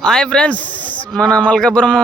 Hi friends మన మల్కాపురం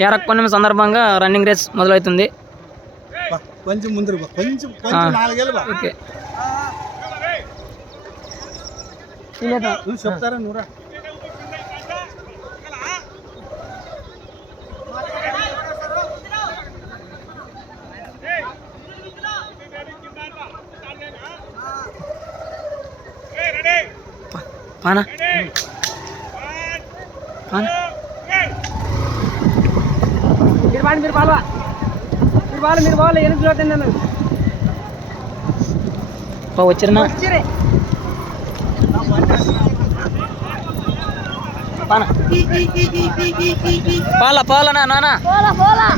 ఎరక్కొండ సందర్భంగా running race మొదలవుతుంది. కొంచెం ముందరు బా కొంచెం ఓకే. చెప్తారా పానా? మీరు బాగా మీరు బాగా మీరు బాగా మీరు బాగా ఎనిమిది చూడండి నన్ను పా వచ్చిరనా వచ్చిరే పానా పాలా పోవాలనా నానా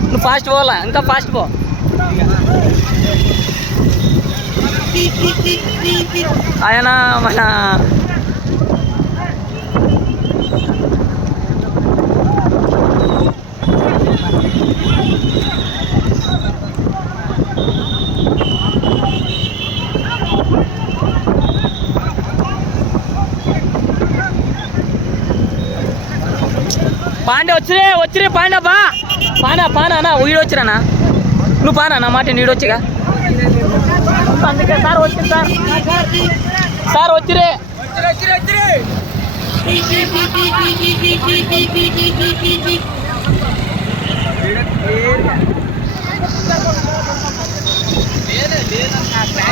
నువ్వు ఫాస్ట్ పోవాలా ఇంకా ఫాస్ట్ పో ఆయన మన పాండే వచ్చిరే వచ్చిరే పాండే బా. పానా పానా అన్న వీడు వచ్చిరానా? నువ్వు పానా నా మాట నీడు వచ్చిగా? అందుకే సార్ వచ్చింది సార్ సార్ వచ్చిరే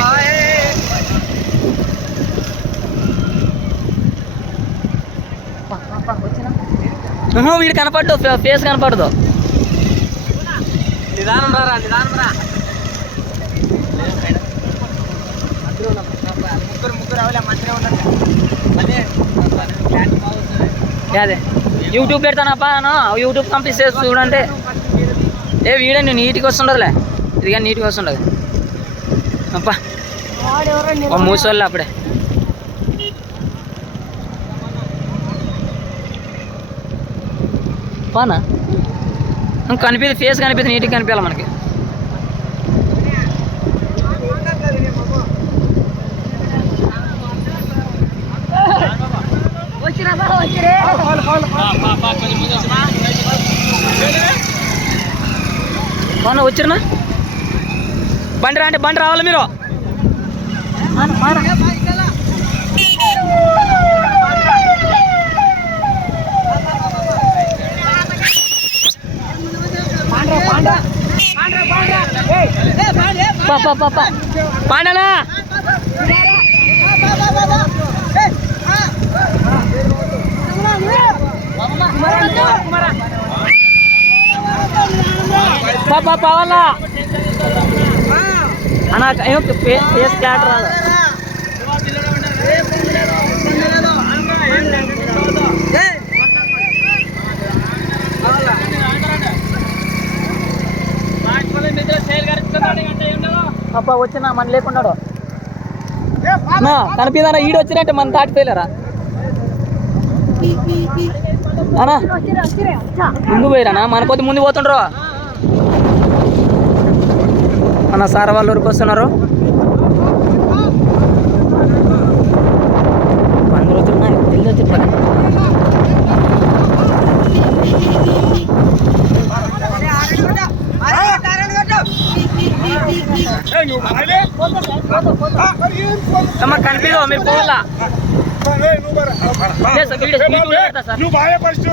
ఉహు, వీడు కనపడ్డు ఫేస్ కనపడదు. నిదానం రా నిదానం రా. ముగ్గురు ముగ్గురు అవలే మంచిగా బాగుంటుంది అదే యూట్యూబ్ పెడతానప్పా యూట్యూబ్ పంపిస్తే చూడంటే. ఏ వీడియో నేను నీట్గా వస్తుండదులే. ఇది కానీ నీట్గా వస్తుండదు. అప్పా. ఓ మూసోళ్ళు అప్పుడే. పానా కనిపిది ఫేస్ కనిపిది నీట్గా కనిపించాలి మనకి. వచ్చిరా వచ్చిరనా? బండి రా అంటే బండి రావాలి మీరు. పా పా పా పా పాండనా పా పా పావాలా అన్న అప్ప వచ్చిన మన లేకున్నాడు? కనిపిదానా ఈడు వచ్చినట్టే మన దాటిపోయలేరా అనా ముందు పోయిరానా? మన కొద్ది ముందు పోతుండ్రు. మన సార్ వాళ్ళు ఊరికి వస్తున్నారు వంద రోజులు ఉన్నాయి వెళ్ళి వచ్చి పని. అమ్మ కనిపిదో మీరు పోవాలా లేదు సార్, వీడియో స్పీడ్ కూడా పెడతా సార్. నువ్వు బాగా ఫస్ట్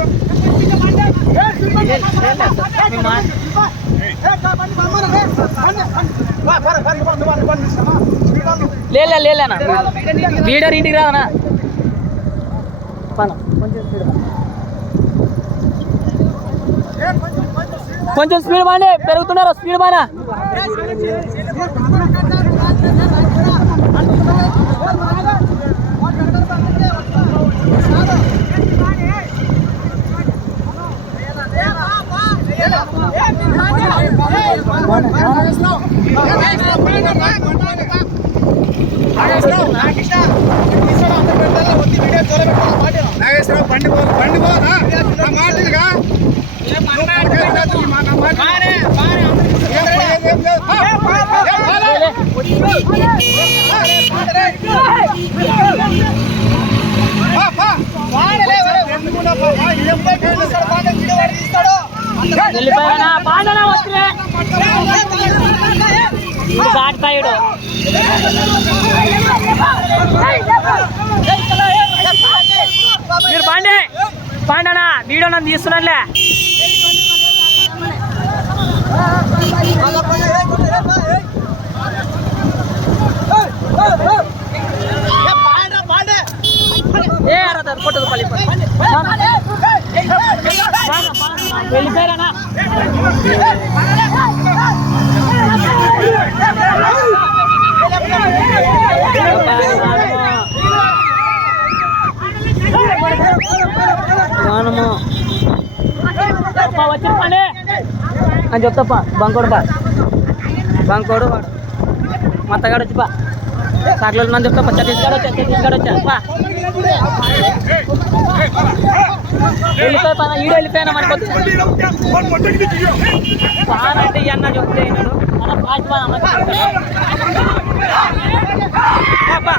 లేలే లేలేనా వీడర్ ఇంటికి రాదనా పన కొంచెం స్పీడ్ కొంచెం స్పీడ్ మానే పెరుగుతున్నారు స్పీడ్ మానా నాగేశ్వరరావు బండి పో బండి పోనా నా మాట ఇదిగా. నువ్వు మాట్లాడినట్టు మా- నా మాట ఏం లేదు, ఏం లేదు. పా, ఏం కాదు. పా, పా. ఎందుకున్నా పా. ఇది దాటుతాయుడు మీరు బాండే బాండనా వీడియో నన్ను తీస్తున్నానులే. అని చెప్తాపా బంకోడు పా. బంకోడు మత్తగాడు వచ్చి పా. సార్లు నన్ను చెప్తాపా ఛత్తీస్గఢ్ వచ్చా ఛత్తీస్గఢ్ వచ్చా. పా. వెళ్ళిపోయిపోయినా ఈడు వెళ్ళిపోయినా మనకు పాన్ అంటే అన్న చెప్తే నేను మన పాచి అన్న అబ్బా వెళ్ళిపోయారు అన్న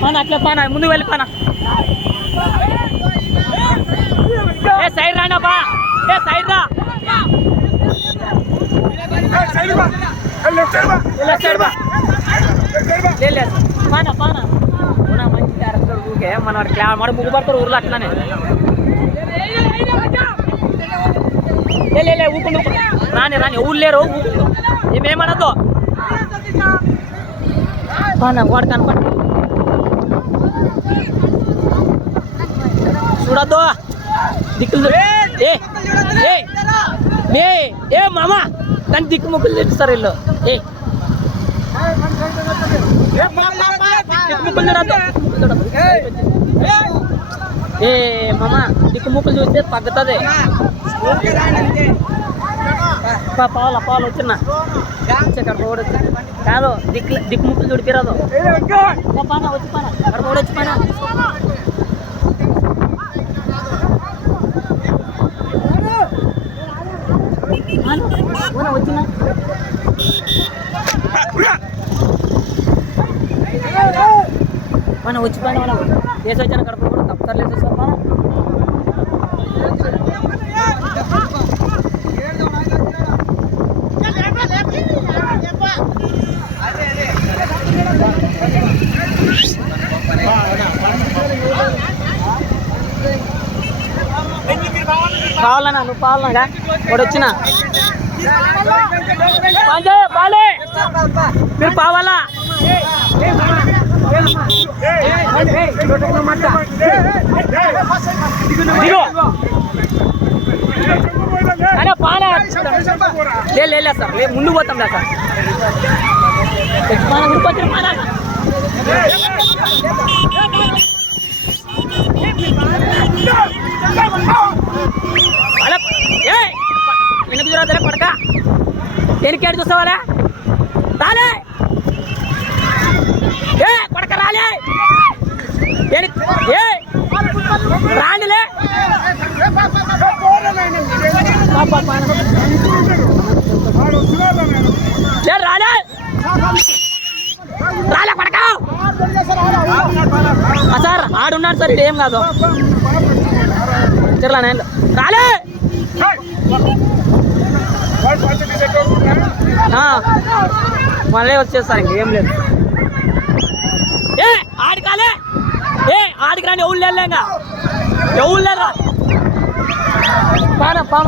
పన అట్లా పన ముందు వెళ్ళి పన ఏ సైడ్ రానా ఏ సైడ్ రా పాన పాన ఉన్న మంచి క్యారెక్టర్ ఊకే మన క్లా మన ముగ్గు పడతారు ఊర్లో అట్లానే లే, లే లే ఊకుండు ఊకుండు. రాని రాని ఊరు లేరు ఊకుండు ఏమేమనద్దు పాన వాడు కనపడ చూడద్దు దిక్కులు చూడు. ఏ ఏ ఏ ఏ మామ దాని దిక్కు ముక్కులు తెస్తారు వీళ్ళు ఏ దిక్కు ముక్కులు చూడద్దు చూడద్దు. ఏ మామ దిక్కు ముక్కులు చూస్తే తగ్గుతుంది పాల పాలు వచ్చిన. ఇక్కడ రోడ్ వచ్చి. కాదు దిక్కు దిక్కు ముక్కులు చూడిపిరాదు పాన వచ్చి పాన. అక్కడ రోడ్ వచ్చి పాన. వచ్చిన. మన వచ్చి పైన మనం దేశ వచ్చిన కడప కూడా తప్పలేదు సార్ మనం కావాలన్నా నువ్వు కావాలన్నాగా వాడు వచ్చిన మీరు దిగో అరే పానా లే లే లే సార్ లే ముందు పోతాం సార్ ఉడిపోతే పానా అలా ఏ వెనక్కి చూడలే పడక. దేనికి ఏడు రాలే. ఏ పడక రాలే. ఏ రాండిలే రాలే. రాలే పడక. సార్ ఆడున్నాడు సార్ ఇది ఏం కాదు. చెర్లా నేను రాలే! ఆ, మళ్ళీ వచ్చేస్తారు ఇంకేం లేదు. ఏ ఆడికాలే! ఏ ఆడికి రాని ఎవరు లేరు ఇంకా. ఎవరు లేరా పాన పాన.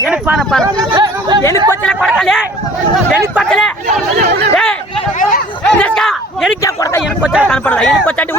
எனக்கு பாரு பாரு. எனக்கு பச்சல கொடுக்கல எனக்கு பச்சல எனக்கே கொடுத்தா எனக்கு பச்சல காணப்படல. எனக்கு பச்சாட்டி